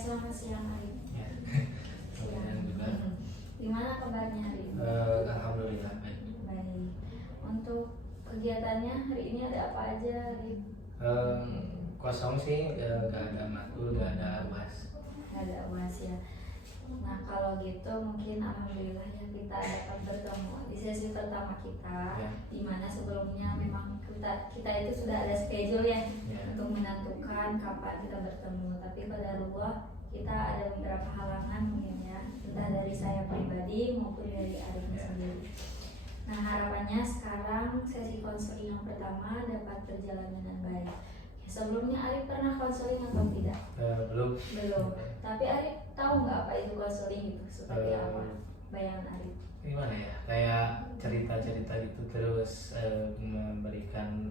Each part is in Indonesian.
selamat siang Arif. Ya, Siang. kemudian juga Gimana kabarnya Arif? alhamdulillah baik. Baik. Untuk kegiatannya hari ini ada apa aja Arif? Kosong sih, gak ada matkul, gak ada UAS. Ada UAS ya. Nah kalau gitu mungkin alhamdulillah ya kita dapat bertemu di sesi pertama kita, Ya. dimana sebelumnya memang kita itu sudah ada schedule ya, Ya. untuk menentukan kapan kita bertemu. Tapi qadarullah kita ada beberapa halangan mungkin ya, entah dari saya pribadi maupun dari Arifnya Ya. sendiri. Nah harapannya sekarang sesi konseling yang pertama dapat berjalan dengan baik. Sebelumnya Arif pernah konseling atau tidak? Belum. Belum. Tapi Arif tahu nggak apa itu konseling itu seperti apa? Bayangan Arif. Gimana ya? Kayak cerita-cerita gitu terus memberikan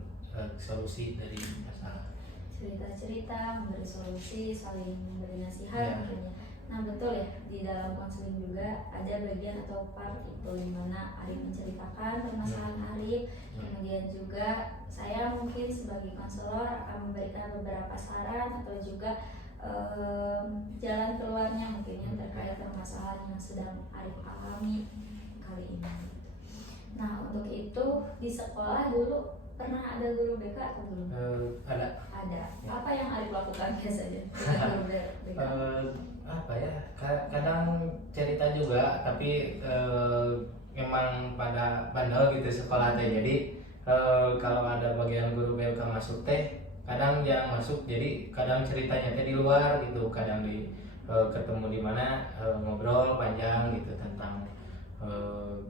solusi dari masalah. Cerita-cerita, memberi solusi, saling memberi nasihat Ya. mungkin ya. Nah betul ya, di dalam konseling juga ada bagian atau part itu di mana Arif menceritakan permasalahan Arif. Kemudian juga saya mungkin sebagai konselor akan memberikan beberapa saran atau juga jalan keluarnya mungkin yang terkait permasalahan yang sedang Arif alami kali ini. Nah untuk itu di sekolah dulu pernah ada guru BK atau belum? Ada. Ada. Ya. Apa yang Arif lakukan biasanya dengan guru BK? Apa ya? Kadang cerita juga, tapi memang pada bandel gitu sekolah teh. Jadi kalau ada bagian guru BK masuk teh, kadang jarang masuk. Jadi kadang ceritanya teh di luar gitu, kadang di ketemu di mana ngobrol panjang gitu tentang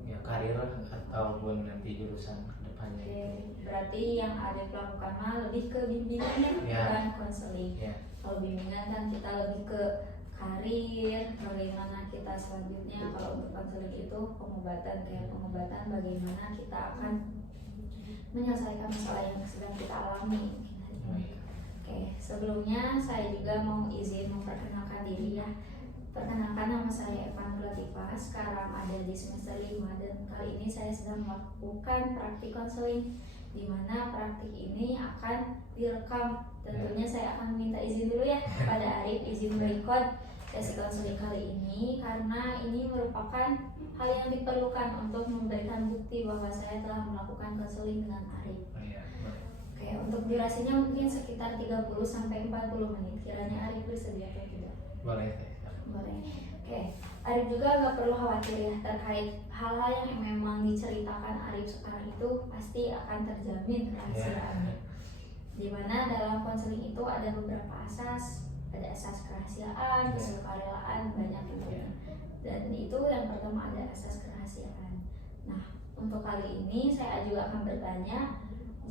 ya karir ataupun nanti jurusan kedepannya. Oke, berarti yang Arif lakukan mah lebih ke bimbingan Ya. bukan konseling. Ya. Kalau bimbingan kan kita lebih ke karir, bagaimana kita selanjutnya. Kalau untuk konseling itu pengobatan, kayak pengobatan bagaimana kita akan menyelesaikan masalah yang sedang kita alami. Oke, sebelumnya saya juga mau izin memperkenalkan diri ya. Perkenalkan, nama saya Evan Latifah, sekarang ada di semester 5 dan kali ini saya sedang melakukan praktik konseling, di mana praktik ini akan direkam. Tentunya saya akan minta izin dulu ya kepada Arif, izin record sesi konseling kali ini karena ini merupakan hal yang diperlukan untuk memberikan bukti bahwa saya telah melakukan konseling dengan Arif. Oh, iya, boleh. Oke, untuk durasinya mungkin sekitar 30 sampai 40 menit. Kiranya Arif bersedia atau tidak? Boleh teh. Boleh. Oke, Arif juga nggak perlu khawatir ya terkait hal-hal yang memang diceritakan Arif sekarang itu pasti akan terjamin kerahasiaannya. Dimana dalam konseling itu ada beberapa asas, ada asas kerahasiaan, kesukarelaan, banyak gitu ya. Dan itu yang pertama ada asas kerahasiaan. Nah, untuk kali ini saya juga akan bertanya,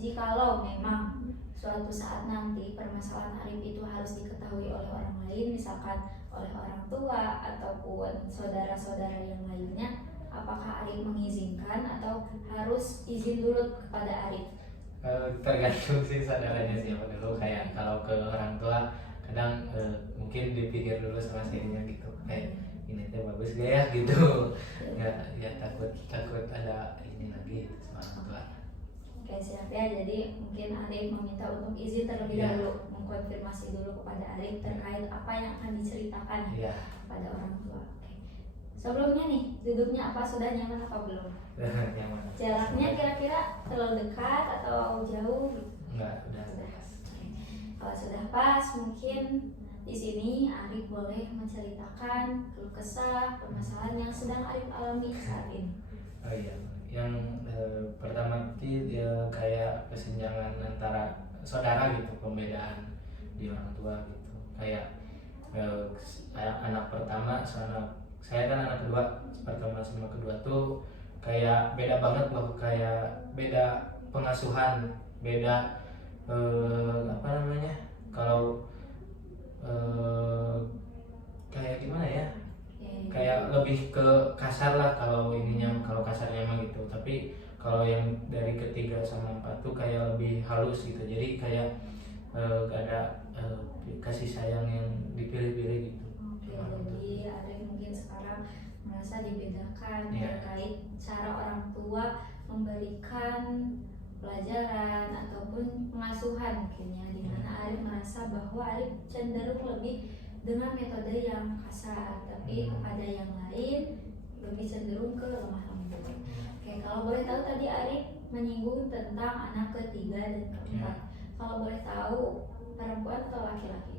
jikalau memang suatu saat nanti permasalahan Arif itu harus diketahui oleh orang lain, misalkan oleh orang tua ataupun saudara-saudara yang lainnya, apakah Arif mengizinkan atau harus izin dulu kepada Arif? Tergantung sih saudaranya siapa dulu. Kayak kalau ke orang tua kadang mungkin dipikir dulu sama dirinya gitu, kayak ini teh bagus gak ya gitu. Ya takut ada ini lagi gitu sama orang tua. Oke siap ya, jadi mungkin Arif meminta untuk izin terlebih Ya. dahulu, mengkonfirmasi dulu kepada Arif terkait apa yang akan diceritakan Iya. pada orang tua. Oke. Sebelumnya nih, duduknya apa sudah nyaman apa belum? Yang mana? Jaraknya kira-kira terlalu dekat atau jauh gitu? Enggak, udah. Sudah. Oke. Kalau sudah pas, mungkin di sini Arif boleh menceritakan keluh kesah permasalahan yang sedang Arif alami saat ini. Oh iya, yang pertama itu ya kayak kesenjangan antara saudara gitu, pembedaan di orang tua gitu. Kayak anak pertama sama saya kan anak kedua, pertama sama kedua tuh kayak beda banget loh, kayak beda pengasuhan, beda apa namanya, kalau kayak gimana ya, kayak lebih ke kasar lah kalau ininya, kalau kasarnya emang gitu. Tapi kalau yang dari ketiga sama empat tuh kayak lebih halus gitu, jadi kayak gak ada kasih sayang yang dipilih-pilih gitu. Oke, jadi Arif mungkin sekarang merasa dibedakan Iya. terkait cara orang tua memberikan pelajaran ataupun pengasuhan mungkin ya, di mana Arif merasa bahwa Arif cenderung lebih dengan metode yang kasar, tapi kepada yang lain lebih cenderung ke lemah lembut. Oke, kalau boleh tahu tadi Arif menyinggung tentang anak ketiga dan keempat. Kalau boleh tahu perempuan atau laki-laki?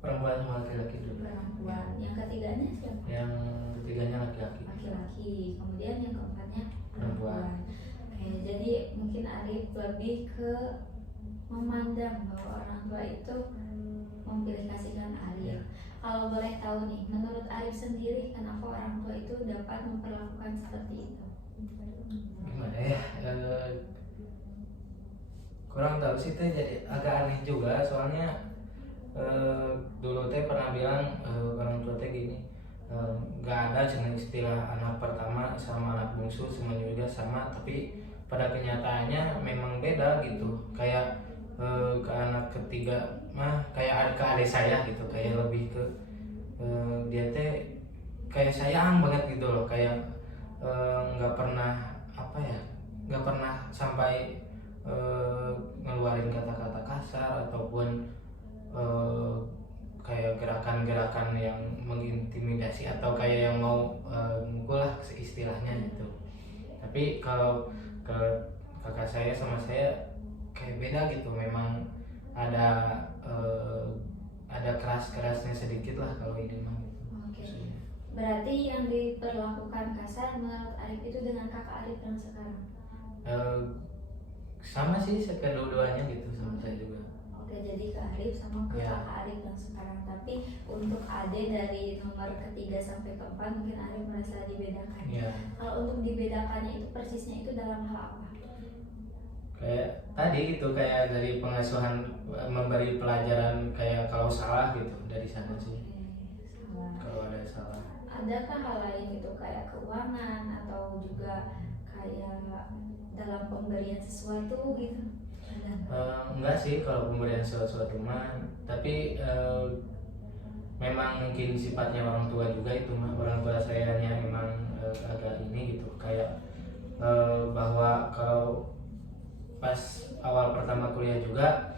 Perempuan sama laki-laki dulu. Perempuan. Yang ketiganya siapa? Yang ketiganya laki-laki. Laki-laki. Kemudian yang keempatnya Perempuan. Oke, jadi mungkin Arif lebih ke memandang bahwa orang tua itu memilih kasihkan Arif. Kalau boleh tahu nih, menurut Arif sendiri kenapa orang tua itu dapat memperlakukan seperti itu? Gimana ya? Kurang tahu sih teh, jadi agak aneh juga soalnya dulu teh pernah bilang orang tua teh gini, nggak ada cuma istilah anak pertama sama anak bungsu semuanya juga sama, tapi pada kenyataannya memang beda gitu. Kayak ke anak ketiga mah kayak ke adik saya gitu, kayak lebih ke dia teh kayak sayang banget gitu loh, kayak nggak pernah apa ya, nggak pernah sampai ngeluarin kata-kata kasar ataupun kayak gerakan-gerakan yang mengintimidasi atau kayak yang mau mukul lah istilahnya gitu. Tapi kalau ke kakak saya sama saya kayak beda gitu, memang ada keras-kerasnya sedikit lah kalau ini mah. Oke. Berarti yang diperlakukan kasar menurut Arif itu dengan kakak Arif yang sekarang? Sama sih kedua-duanya gitu, sama saya juga. Oke, jadi ke Arif sama ke Ya. kakak Arif yang sekarang. Tapi untuk Ade dari nomor ketiga sampai keempat mungkin Arif merasa dibedakan. Ya. Kalau untuk dibedakannya itu persisnya itu dalam hal apa? Kayak tadi gitu, kayak dari pengasuhan, memberi pelajaran kayak kalau salah gitu dari sana sih. Oke, salah. Kalau ada salah. Adakah hal lain gitu kayak keuangan atau juga kayak dalam pemberian sesuatu gitu? Ada nggak? Enggak sih kalau pemberian sesuatu mah, tapi memang mungkin sifatnya orang tua juga itu mah. Orang tua saya memang agak ini gitu, kayak bahwa kalau pas awal pertama kuliah juga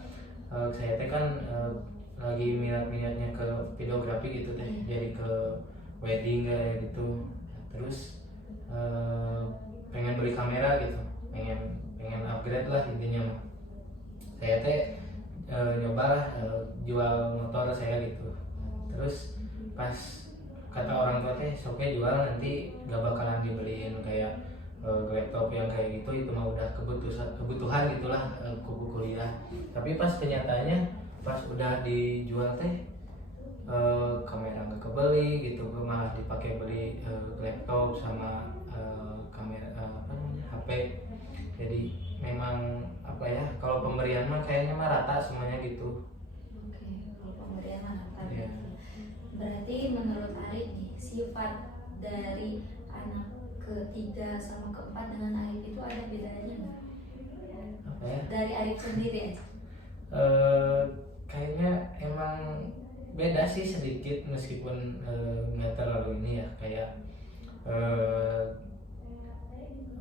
saya teh kan lagi minat-minatnya ke videografi gitu teh, jadi ke wedding kayak gitu. Terus pengen beli kamera gitu, pengen upgrade lah intinya mah. Saya teh nyoba jual motor saya gitu. Terus pas kata orang tua teh oke jual, nanti gak bakalan dibeliin kayak laptop yang kayak gitu, itu mah udah kebutuhan gitulah kubu kuliah. Tapi pas kenyataannya pas udah dijual teh kamera nggak kebeli gitu, malah dipakai beli laptop sama kamera apa namanya HP. Jadi memang apa ya, kalau pemberian mah kayaknya mah rata semuanya gitu. Oke, kalau pemberian mana tadi? Iya. Berarti menurut Arif nih sifat dari anak ketiga sama keempat dengan Arif itu ada bedanya nggak? Apa ya? Dari Arif sendiri aja. Kayaknya emang beda sih sedikit, meskipun nggak terlalu ini ya, kayak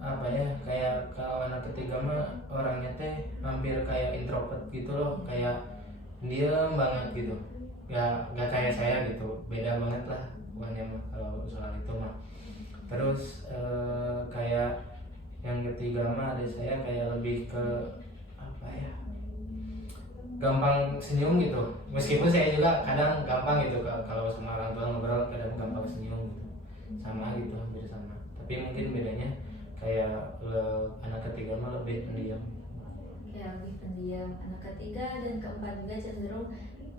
apa ya, kayak kalau anak ketiga mah orangnya teh hampir kayak introvert gitu loh, kayak diam banget gitu, nggak kayak saya gitu, beda banget lah bukannya mah kalau soal itu mah. Terus kayak yang ketiga mah ada saya kayak lebih ke apa ya, gampang senyum gitu, meskipun saya juga kadang gampang gitu kalau sama orang tua ngobrol, kadang gampang senyum gitu, sama gitu, hampir sama. Tapi mungkin bedanya kayak anak ketiga mah lebih pendiam. Ya, lebih pendiam. Anak ketiga dan keempat juga cenderung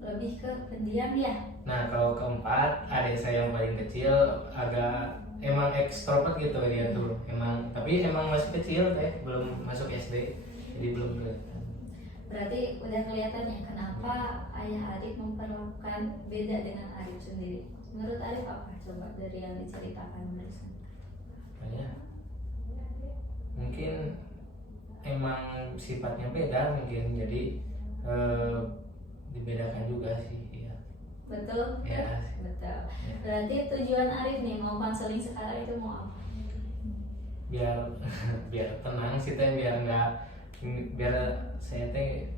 lebih ke pendiam ya. Nah kalau keempat, adik saya yang paling kecil agak emang ekstrovert gitu dia tuh, emang, tapi emang masih kecil kayak belum masuk SD, jadi belum kelihatan. Berarti udah kelihatan ya kenapa ayah Arif memperlakukan beda dengan Arif sendiri. Menurut Arif apa? Coba dari yang diceritakan barusan. Kayak mungkin emang sifatnya beda mungkin, jadi dibedakan juga sih ya. Betul? Ya. Betul. Berarti tujuan Arif nih mau konseling sekarang itu mau apa? Biar biar tenang sih teh, biar nggak, biar saya teh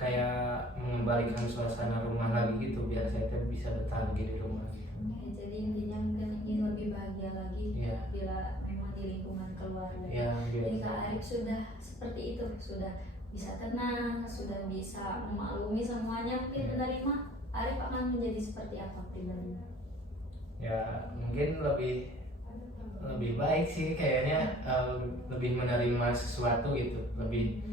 kayak mengembalikan suasana rumah lagi gitu biar saya teh bisa betah lagi di rumah gitu. Jadi intinya mungkin ingin lebih bahagia lagi Iya. bila memang di lingkungan keluarga. Ya Jadi biar Kak Arif sudah seperti itu, sudah bisa tenang, sudah bisa memaklumi semuanya, mungkin Iya. menerima. Arif akan menjadi seperti apa pribadi? ya mungkin lebih baik sih kayaknya, lebih menerima sesuatu gitu, lebih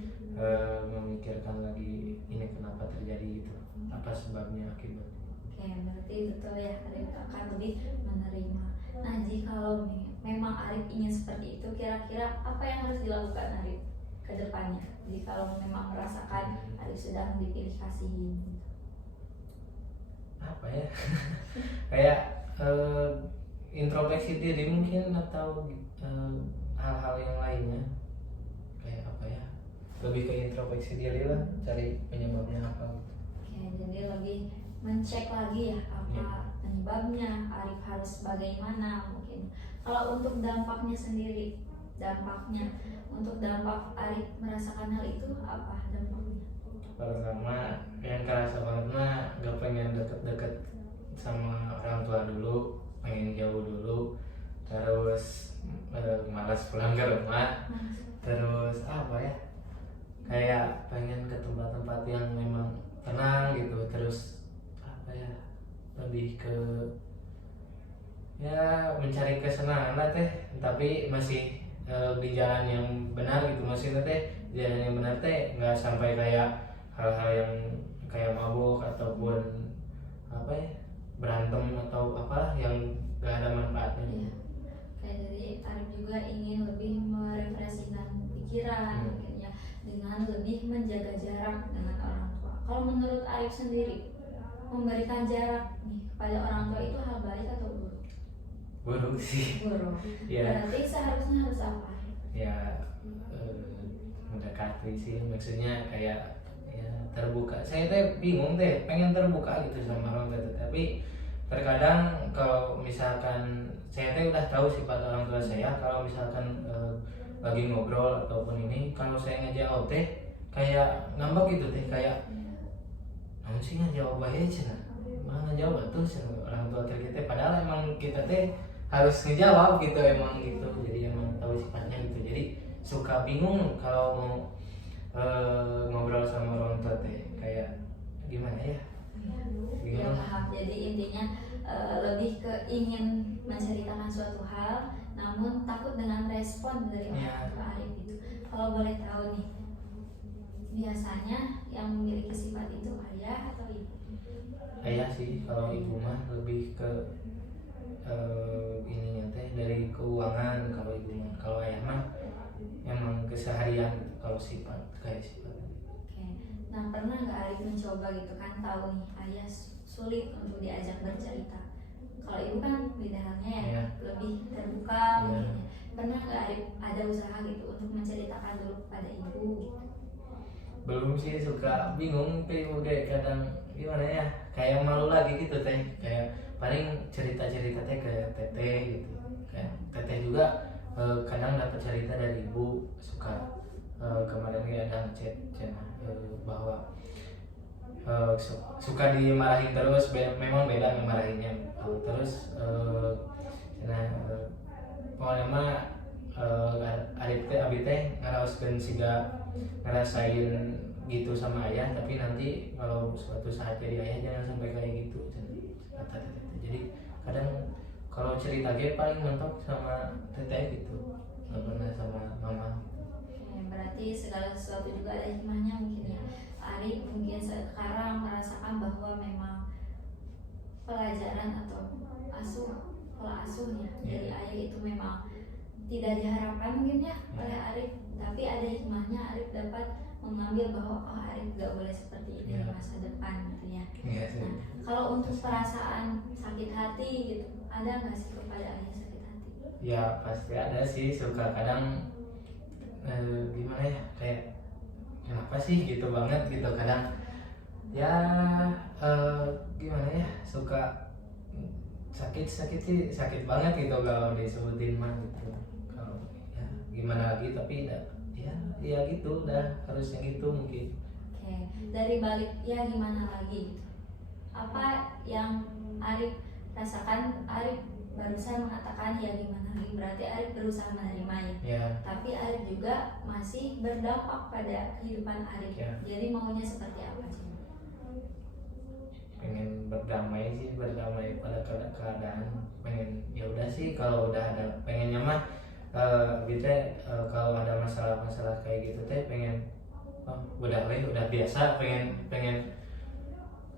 memikirkan lagi ini kenapa terjadi gitu, apa sebabnya akibatnya. Oke, berarti betul ya, Arif akan lebih menerima. Nah, jikalau memang Arif ingin seperti itu, kira-kira apa yang harus dilakukan Arif ke depannya? Jikalau memang merasakan Arif sedang dipilih kasihin. Apa ya kayak introspeksi diri mungkin, atau hal-hal yang lainnya, kayak apa ya, lebih ke introspeksi diri lah, cari penyebabnya apa gitu. Oke, jadi lebih mencek lagi ya apa Iya. penyebabnya, Arif harus bagaimana mungkin. Kalau untuk dampaknya sendiri, untuk dampak Arif merasakan hal itu apa dampaknya? Pertama yang kerasa banget mah gak pengen deket-deket sama orang tua dulu, pengen jauh dulu, terus malas pulang ke rumah, terus apa ya, kayak pengen ke tempat-tempat yang memang tenang gitu, terus apa ya, lebih ke ya mencari kesenangan lah teh, tapi masih di jalan yang benar gitu, maksudnya teh jalan yang benar teh nggak sampai kayak hal-hal yang kayak mabuk ataupun apa ya, berantem atau apalah yang gak ada manfaatnya. Iya. Kayak jadi Arif juga ingin lebih merefreshingkan pikiran mungkin ya, dengan lebih menjaga jarak dengan orang tua. Kalau menurut Arif sendiri, memberikan jarak nih kepada orang tua itu hal baik atau buruk? Buruk sih. Buruk. Ya, Berarti seharusnya harus apa? ya mendekati sih, maksudnya kayak ya terbuka. Saya teh bingung teh, pengen terbuka gitu sama orang tua, tapi terkadang kalau misalkan saya teh udah tahu sifat orang tua saya, kalau misalkan lagi ngobrol ataupun ini, kalau saya ngejawab teh kayak ngambek gitu teh, kayak namun sih ngejawab aja cenah, malah ngejawab tuh orang tua kita, padahal emang kita teh harus ngejawab gitu, emang gitu, jadi emang tahu sifatnya gitu, jadi suka bingung kalau mau ngobrol sama orang tua teh, kayak gimana ya, Ya paham. Jadi intinya lebih ke ingin menceritakan suatu hal, namun takut dengan respon dari orang tua Arif gitu. Kalau boleh tahu nih, biasanya yang memiliki sifat itu ayah atau ibu? Ayah sih, kalau ibu mah lebih ke ininya teh dari keuangan, kalau ibu mah, kalau ayah mah emang keseharian gitu, kalau sifat kayak sifat. Oke. Nah, pernah nggak Arif mencoba gitu kan, tahu nih ayah sulit untuk diajak bercerita. Kalau ibu kan beda halnya ya, Iya. lebih terbuka Iya. mungkin ya. Pernah nggak Arif ada usaha gitu untuk menceritakan dulu pada ibu gitu? Belum sih, suka bingung teh, udah kadang gimana ya, kayak malu lagi gitu teh, kayak paling cerita-cerita teh ke teteh gitu, kayak teteh juga kadang dapat cerita dari ibu, suka kemarin kayak ada ngechat bahwa suka dimarahin terus, memang beda ngemarahinnya, terus pokoknya mah Arif teh abi teh ngaraoskeun siga ngerasain gitu sama ayah, tapi nanti kalau suatu saat jadi ayah jangan sampai kayak gitu, kata teteh. Jadi kadang kalau cerita ge paling mentok sama teteh gitu, nggak pernah sama mama. Oke, berarti segala sesuatu juga ada hikmahnya mungkin ya. Arif mungkin sekarang merasakan bahwa memang pelajaran atau pola asuhnya dari ayah itu memang tidak diharapkan mungkin ya oleh Arif, tapi ada hikmahnya. Arif dapat mengambil bahwa Arif gak boleh seperti ini di masa depan gitu ya. Nah, kalau untuk perasaan sakit hati gitu, ada nggak sih kepada ayah sakit hati? Ya pasti ada sih, suka kadang gimana ya, kayak kenapa sih gitu banget gitu, kadang ya gimana ya, suka sakit sih, sakit banget gitu kalau disebutin mah gitu, kalau ya gimana lagi, tapi ya gitu udah harusnya gitu mungkin. Oke, dari dari balik ya gimana lagi gitu. Apa yang Arif rasakan, Arif barusan mengatakan ya gimana lagi, berarti Arif berusaha menerimanya. Ya. Tapi Arif juga masih berdampak pada kehidupan Arif. Ya. Jadi maunya seperti apa sih? Pengen berdamai pada keadaan, pengen ya udah sih, kalau udah ada pengennya mah gitu kalau ada masalah kayak gitu teh pengen udah biasa, pengen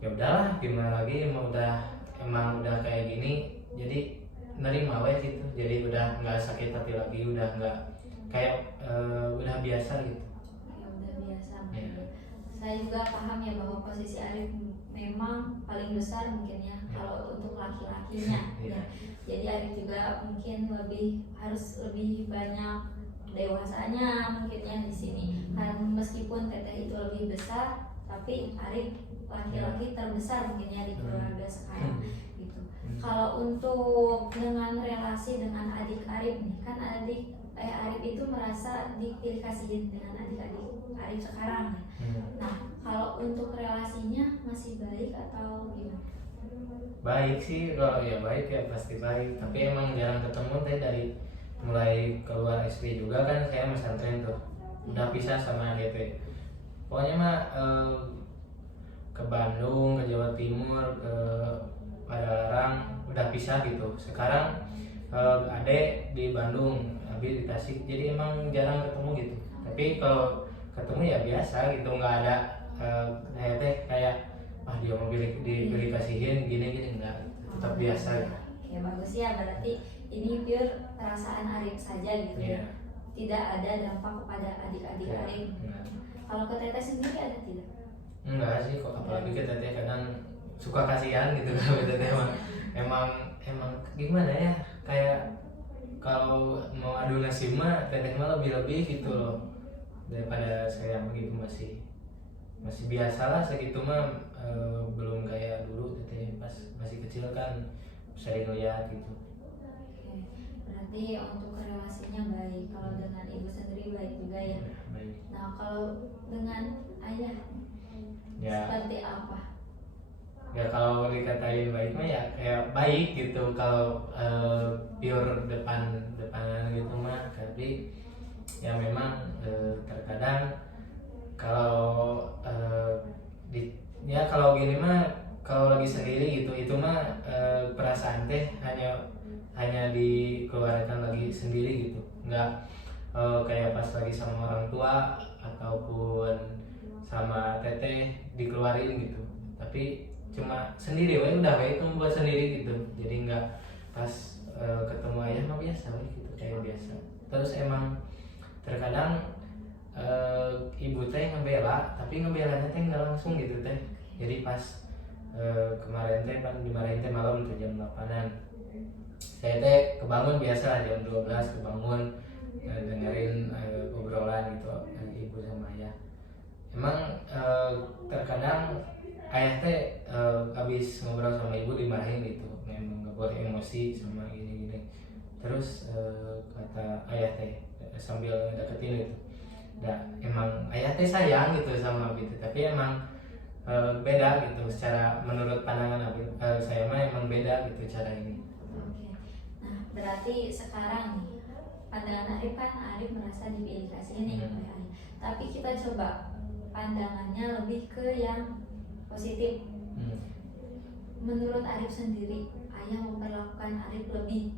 ya udahlah gimana lagi, emang udah kayak gini, jadi nerima we gitu, jadi udah nggak sakit hati lagi, udah nggak kayak udah biasa gitu. Ya udah biasa. Ya. Saya juga paham ya bahwa posisi Arif memang paling besar mungkin ya kalau untuk laki-lakinya. Ya. Jadi Arif juga mungkin harus lebih banyak dewasanya mungkin ya di sini. Kan meskipun teteh itu lebih besar, tapi Arif laki-laki terbesar mungkin ya di keluarga sekarang gitu. Kalau untuk dengan relasi dengan adik Arif nih, kan Arif itu merasa dipilih kasihin dengan adik-adik Arif sekarang ya. Nah, kalau untuk relasinya masih baik atau gimana? Baik sih, kalau ya baik ya pasti baik, tapi emang jarang ketemu teh dari mulai keluar SD juga kan, saya pesantren tuh udah pisah sama dia teh. Pokoknya mah ke Bandung, ke Jawa Timur, ke Padalarang udah pisah gitu. Sekarang adek di Bandung, abi di Tasik, jadi emang jarang ketemu gitu. Tapi kalau ketemu ya biasa gitu, nggak ada kayak dia mau diberi kasihin gini enggak, tetap biasa gitu. Ya bagus ya, berarti ini pure perasaan Arif saja gitu ya. Tidak ada dampak kepada adik-adik Arif. Kalau ke teteh sendiri ada tidak? Enggak sih kok, apalagi ke teteh kadang suka kasihan gitu kalau teteh emang gimana ya, kayak kalau mau adu nasib mah teteh mah lebih gitu loh daripada saya gitu, masih biasa lah segitu mah. Belum kayak dulu teteh pas masih kecil kan sering lihat gitu. Oke, berarti untuk relasinya baik. Kalau dengan ibu sendiri baik juga ya. Baik. Nah, kalau dengan ayah Ya. seperti apa? Ya kalau dikatain baik mah ya kayak baik gitu, kalau pure depanan gitu mah. Tapi ya memang terkadang kalau kalau gini mah, kalau lagi sendiri gitu itu mah perasaan teh hanya dikeluarkan lagi sendiri gitu, nggak kayak pas lagi sama orang tua ataupun sama teteh dikeluarin gitu. Tapi cuma sendiri udah itu buat sendiri gitu, jadi nggak pas ketemu ayah mah biasa gitu, kayak biasa. Terus emang terkadang ibu teh ngebela, tapi ngebelanya teh nggak langsung gitu teh. Jadi pas kemarin teh dimarahin teh malam tuh jam 8-an, saya teh kebangun biasa jam 12 kebangun dengerin obrolan gitu ibu sama ayah. Emang terkadang ayah teh abis ngobrol sama ibu dimarahin gitu, memang nggak boleh emosi sama gini. Terus kata ayah teh sambil deketin gitu, emang ayah teh sayang gitu sama gitu, tapi emang beda gitu secara menurut pandangan abi, saya mah emang beda gitu cara ini. Oke. Nah, berarti sekarang nih pandangan Arif merasa dipilih kasih ini oleh ayah. Tapi kita coba pandangannya lebih ke yang positif. Menurut Arif sendiri, ayah memperlakukan Arif lebih,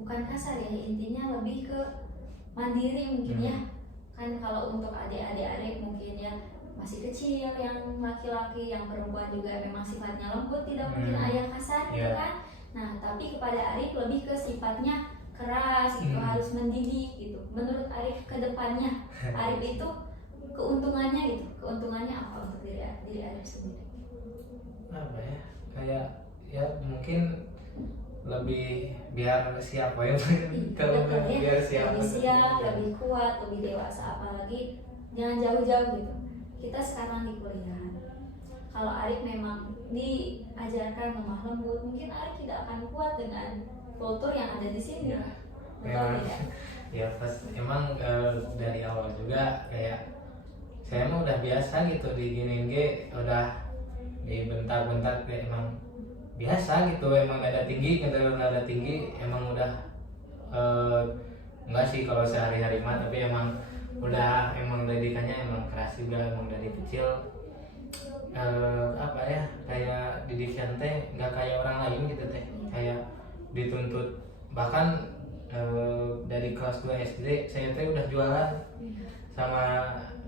bukan kasar ya, intinya lebih ke mandiri mungkin ya. Kan kalau untuk adik-adik Arif mungkin ya masih kecil, yang laki-laki, yang perempuan juga memang sifatnya lembut, tidak mungkin ayah kasar gitu kan. Nah, tapi kepada Arif lebih ke sifatnya keras gitu, harus mendidik gitu. Menurut Arif ke depannya, Arif itu keuntungannya apa untuk diri Arif sendiri? Apa ya, kayak ya mungkin lebih biar siap ya kalau biar siap, lebih kuat, lebih dewasa, apalagi jangan jauh-jauh gitu. Kita sekarang di kuliah, kalau Arif memang diajarkan lemah lembut, mungkin Arif tidak akan kuat dengan kultur yang ada di sini. Ya, betul memang, ya? Ya pas emang dari awal juga kayak saya mah udah biasa gitu diginiin ge, udah dibentak-bentak kayak emang biasa gitu, emang nada tinggi emang udah eh, enggak sih kalau sehari-hari mah, tapi emang emang didikannya emang keras juga, emang dari kecil apa ya, kayak didikan teh nggak kayak orang lain gitu teh, kayak dituntut. Bahkan dari kelas 2 SD saya teh udah jualan sama,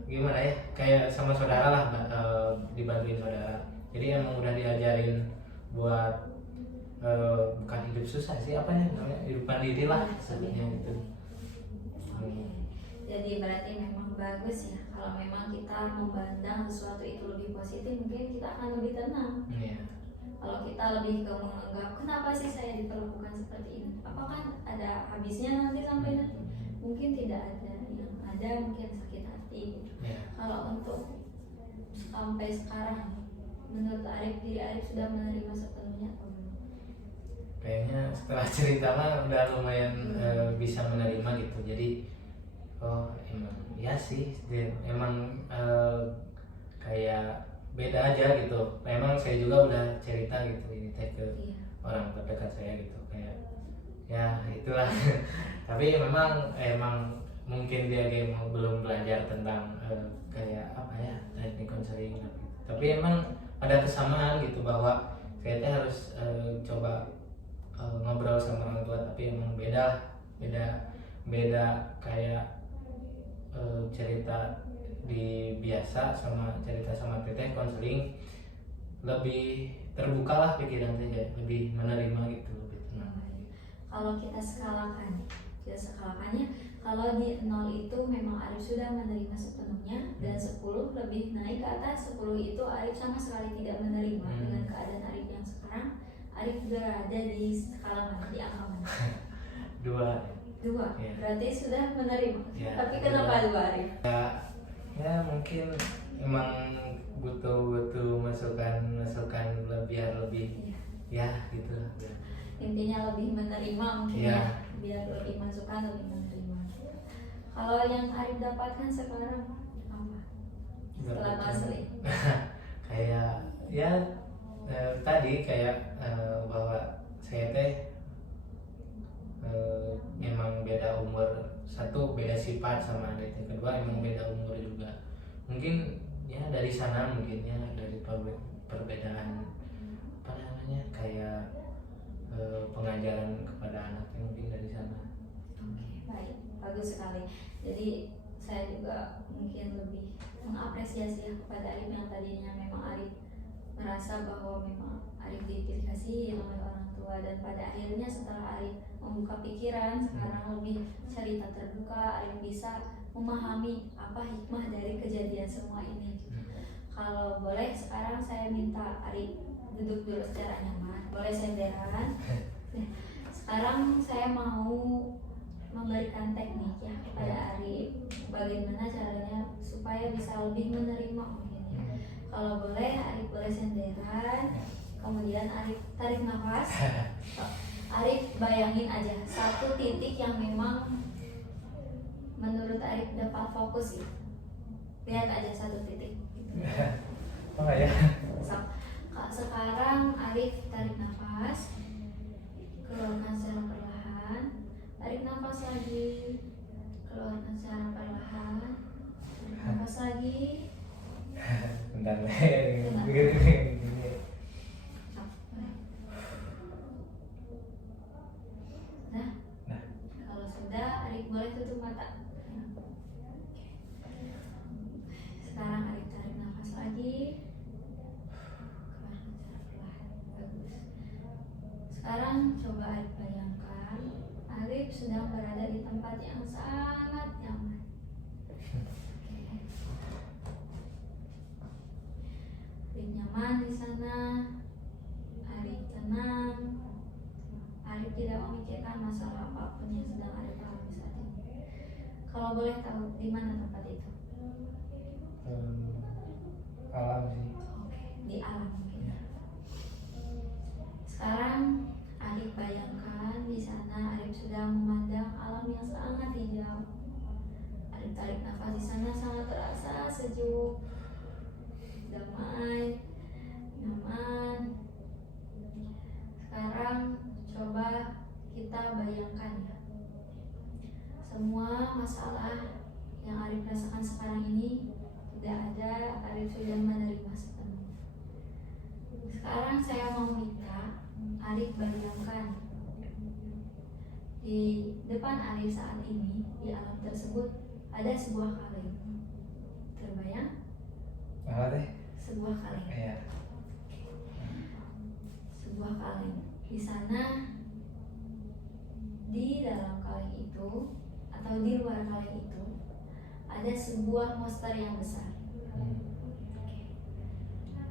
gimana ya, kayak sama saudara lah, dibantuin saudara. Jadi emang udah diajarin buat bukan hidup susah sih, apa ya namanya, hidup mandiri lah sebenarnya gitu. Jadi berarti memang bagus ya kalau memang kita memandang sesuatu itu lebih positif, mungkin kita akan lebih tenang. Iya. Kalau kita lebih ke menganggap kenapa sih saya diperlakukan seperti ini, apakah ada habisnya nanti sampai nanti, mungkin tidak ada, yang ada mungkin sakit hati. Iya. Kalau untuk sampai sekarang, menurut Arif, diri Arif sudah menerima sepenuhnya atau belum? Kayaknya setelah cerita mah udah lumayan bisa menerima gitu. Jadi oh emang ya sih, emang kayak beda aja gitu. Memang saya juga udah cerita gitu ini teh ke orang terdekat saya gitu, kayak ya itulah. Tapi emang mungkin dia belum belajar tentang kayak apa ya, teknik konseling gitu. Tapi emang ada kesamaan gitu, bahwa saya teh harus coba ngobrol sama orang tua, tapi emang beda kayak cerita di biasa sama cerita sama teteh konseling, lebih terbuka lah pikiran saya, lebih menerima gitu, lebih tenang. Kalau kita skalakannya, kalau di 0 itu memang Arif sudah menerima sepenuhnya, dan 10 lebih naik ke atas. 10 itu Arif sama sekali tidak menerima. Dengan keadaan Arif yang sekarang, Arif berada di skala mana, di angka mana? 2. 2, Ya. berarti sudah menerima. Ya, Tapi kenapa 2 Arif? Ya mungkin emang butuh masukan biar lebih ya gitu lah. Intinya lebih menerima mungkin ya, biar lebih masukan, lebih menerima. Kalau yang Arif dapatkan sekarang apa? Setelah konseling? Kayak ya tadi kayak bahwa saya teh memang beda umur, satu beda sifat sama adik, yang kedua emang beda umur juga. Mungkin ya dari sana, mungkin ya dari perbedaan apa namanya, kayak pengajaran kepada anaknya, mungkin dari sana. Oke, baik, bagus sekali. Jadi saya juga mungkin lebih mengapresiasi ya kepada Arif yang tadinya memang Arif merasa bahwa memang Arif dikasih oleh orang tua, dan pada akhirnya setelah Arif membuka pikiran, sekarang lebih cerita terbuka, Arif bisa memahami apa hikmah dari kejadian semua ini. Kalau boleh sekarang saya minta Arif duduk dulu secara nyaman, boleh senderan. Sekarang saya mau memberikan teknik ya kepada Arif, bagaimana caranya supaya bisa lebih menerima mungkin ya. Kalau boleh Arif boleh senderan, kemudian Arif tarik nafas. Arif bayangin aja satu titik yang memang menurut Arif dapat fokus ya. Lihat aja satu titik. Oh ya. Sekarang Arif tarik nafas, keluarkan secara perlahan. Tarik nafas lagi, keluarkan secara perlahan. Tarik nafas lagi. Bentar. Nah, kalau sudah Arif boleh tutup mata. Sekarang Arif tarik nafas lagi, keluarkan secara perlahan. Bagus. Sekarang coba Arif bayangkan Arif sedang berada di tempat yang sangat nyaman. Arif nyaman di sana, Arif tenang, Arif tidak memikirkan masalah apapun yang sedang Arif alami saat ini. Kalau boleh tahu di mana tempat itu? Alam sih. Oke, di alam mungkin. Sekarang Arif bayangkan di sana Arif sedang memandang alam yang sangat hijau. Arif tarik nafas di sana sangat terasa sejuk. masalah yang Arif rasakan sekarang ini tidak ada. Arif sudah menerima sepenuhnya. Sekarang saya mau minta Arif bayangkan di depan Arif saat ini, di alam tersebut ada sebuah kaleng. Terbayang? Apa teh? Sebuah kaleng. Iya. Sebuah kaleng. Di sana, di dalam kaleng itu atau di luar kaleng itu ada sebuah monster yang besar.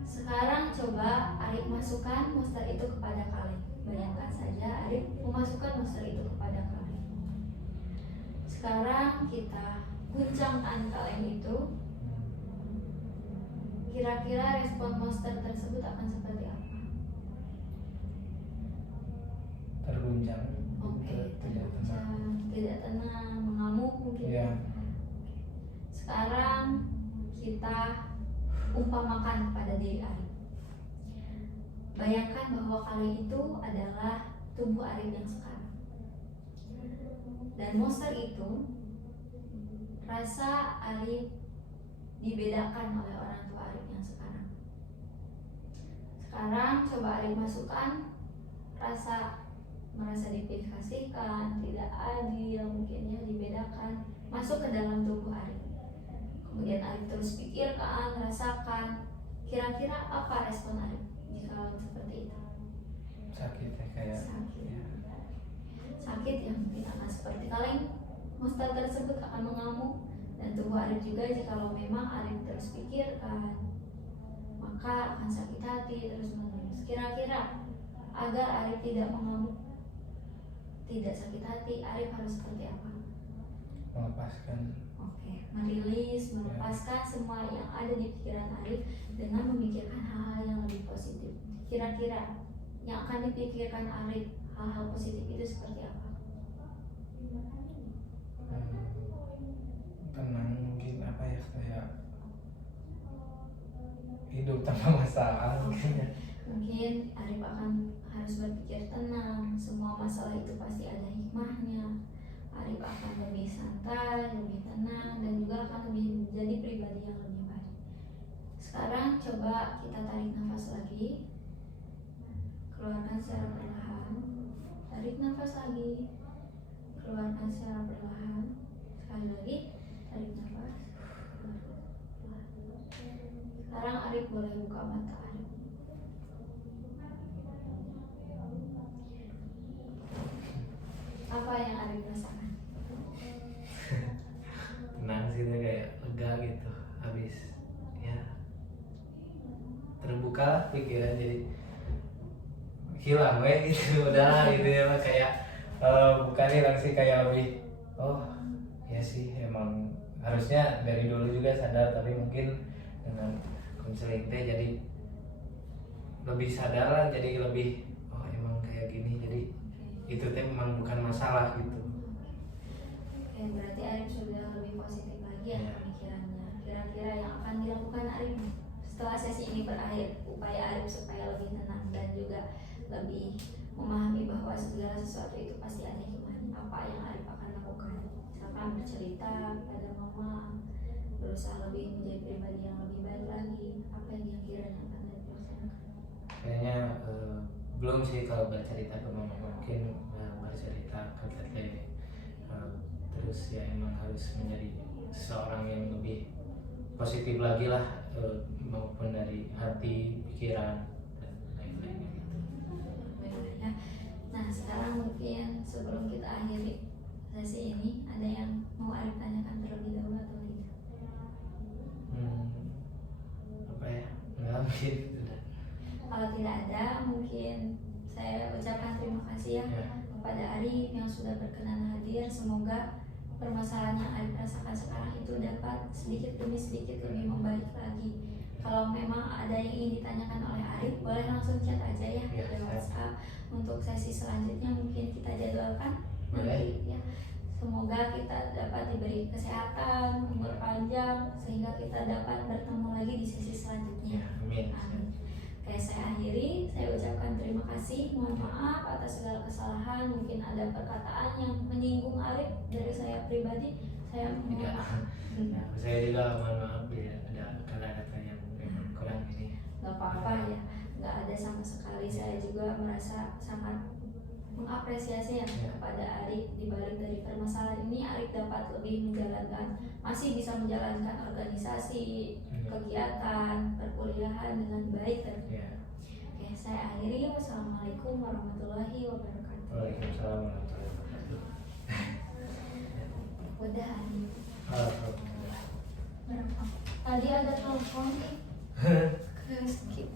Sekarang coba Arif masukkan monster itu kepada kaleng. Bayangkan saja Arif memasukkan monster itu kepada kaleng. Sekarang kita guncangkan kaleng itu. Kira-kira respon monster tersebut akan seperti apa? Terguncang. Oke, Tidak tenang. tidak tenang, mengamuk mungkin. Iya. Sekarang kita umpamakan pada diri Arif. Bayangkan bahwa kaleng itu adalah tubuh Arif yang sekarang. Dan monster itu rasa Arif dibedakan oleh orang tua Arif yang sekarang. Sekarang coba Arif masukkan merasa dipikasikan, tidak adil, mungkin ya, dibedakan, masuk ke dalam tubuh Arif. Kemudian Arif terus pikirkan, rasakan, kira-kira apa respon Arif jika seperti itu? Sakit ya kayak. Sakit. Ya. Sakit yang mungkin akan seperti kaleng monster tersebut akan mengamuk, dan tubuh Arif juga jikalau memang Arif terus pikirkan, maka akan sakit hati terus menerus. Kira-kira agar Arif tidak mengamuk, tidak sakit hati, Arif harus seperti apa? Melepaskan. Oke, merilis, melepaskan semua yang ada di pikiran Arif dengan memikirkan hal-hal yang lebih positif. Kira-kira yang akan dipikirkan Arif, hal-hal positif itu seperti apa? Tenang, mungkin apa ya, kayak hidup tanpa masalah mungkin ya. Mungkin Arif akan harus berpikir tenang, semua masalah itu pasti ada hikmahnya. Arif akan lebih santai, lebih tenang, dan juga akan lebih menjadi pribadi yang lebih baik. Sekarang coba kita tarik nafas lagi, keluarkan secara perlahan. Tarik nafas lagi, keluarkan secara perlahan. Sekali lagi, tarik nafas, keluarkan perlahan. Sekarang Arif boleh buka mata Arif. Apa yang Arif rasakan? Tenang sih, kayak lega gitu, habis ya terbuka lah pikiran, jadi hilang gitu udah gitu ya, kayak bukan hilang sih, kayak lebih oh ya sih, emang harusnya dari dulu juga sadar, tapi mungkin dengan konseling teh jadi lebih sadar lah, jadi lebih oh emang kayak gini, jadi itu teh memang bukan masalah gitu. Oke, berarti Arif sudah lebih positif lagi ya pemikirannya. Kira-kira yang akan dilakukan Arif setelah sesi ini berakhir, upaya Arif supaya lebih tenang dan juga lebih memahami bahwa segala sesuatu itu pasti ada hikmahnya. Apa yang Arif akan lakukan? Misalkan bercerita pada mama, berusaha lebih menjadi pribadi yang lebih baik lagi. Apa yang kiranya akan Arif laksanakan? Kayaknya belum sih kalau bercerita ke mama, mungkin bercerita ke teteh, terus ya emang harus menjadi seseorang yang lebih positif lagi lah, maupun dari hati, pikiran, dan lain-lainnya gitu. Ya. Nah, sekarang mungkin sebelum kita akhiri sesi ini, ada yang mau Arif tanyakan terlebih dahulu atau tidak? Apa ya? Nggak mungkin. Kalau tidak ada, mungkin saya ucapkan terima kasih ya kepada Arif yang sudah berkenan hadir. Semoga permasalahan yang Arif rasakan sekarang itu dapat sedikit demi sedikit lebih membaik lagi. Kalau memang ada yang ingin ditanyakan oleh Arif, boleh langsung chat aja ya di WhatsApp. Untuk sesi selanjutnya mungkin kita jadwalkan nanti ya. Semoga kita dapat diberi kesehatan, umur panjang, sehingga kita dapat bertemu lagi di sesi selanjutnya. Amin. Amin. Oke, saya akhiri. Saya ucapkan terima kasih. Mohon maaf atas segala kesalahan. Mungkin ada perkataan yang menyinggung Arif dari saya pribadi. Saya saya tidak. Nah, saya juga mohon maaf ya ada kata-kata yang memang kurang ini. nggak apa-apa ya, nggak ada sama sekali. Saya juga merasa sangat mengapresiasi ya kepada Arik. Di balik dari permasalahan ini Arik dapat lebih menjalankan, masih bisa menjalankan organisasi, kegiatan, perkuliahan dengan baik dan Ya. oke, saya akhiri. Wassalamualaikum warahmatullahi wabarakatuh. Waalaikumsalam warahmatullahi wabarakatuh. Udah. Alhamdulillah. Berapa? Tadi ada telepon ke skip.